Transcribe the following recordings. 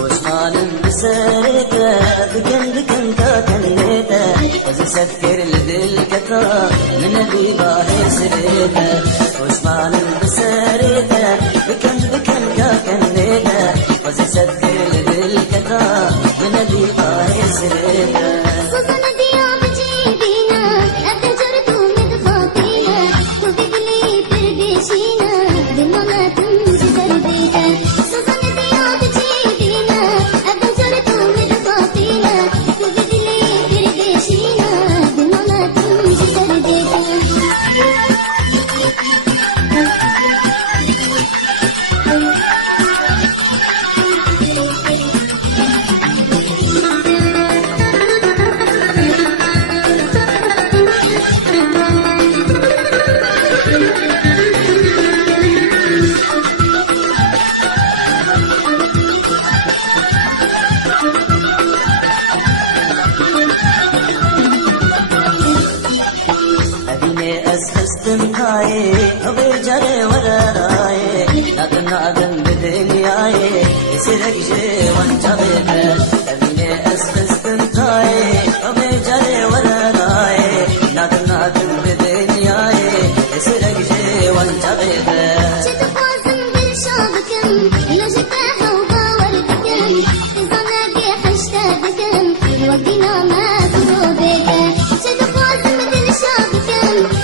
وشمال بسرته بكن كاكنيته وزسكر للكتا من ابي باهي سريته وشمال بسرته بكن كاكنيته وزسكر للكتا من ابي باهي سريته استنهاي أبي جري وراي نادن بدنياي يسرق جي وانتبه أبيني استنهاي أبي جري وراي نادن بدنياي يسرق جي وانتبه ودينا ما قلوبك تدفوز مثل شابكم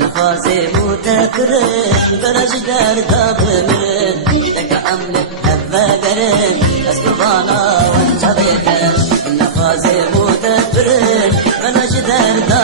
نفاسي متكرر درج درد بمرن لك أملك هفاقرن أسكبانا وانتبه نفاسي متكرر درج درد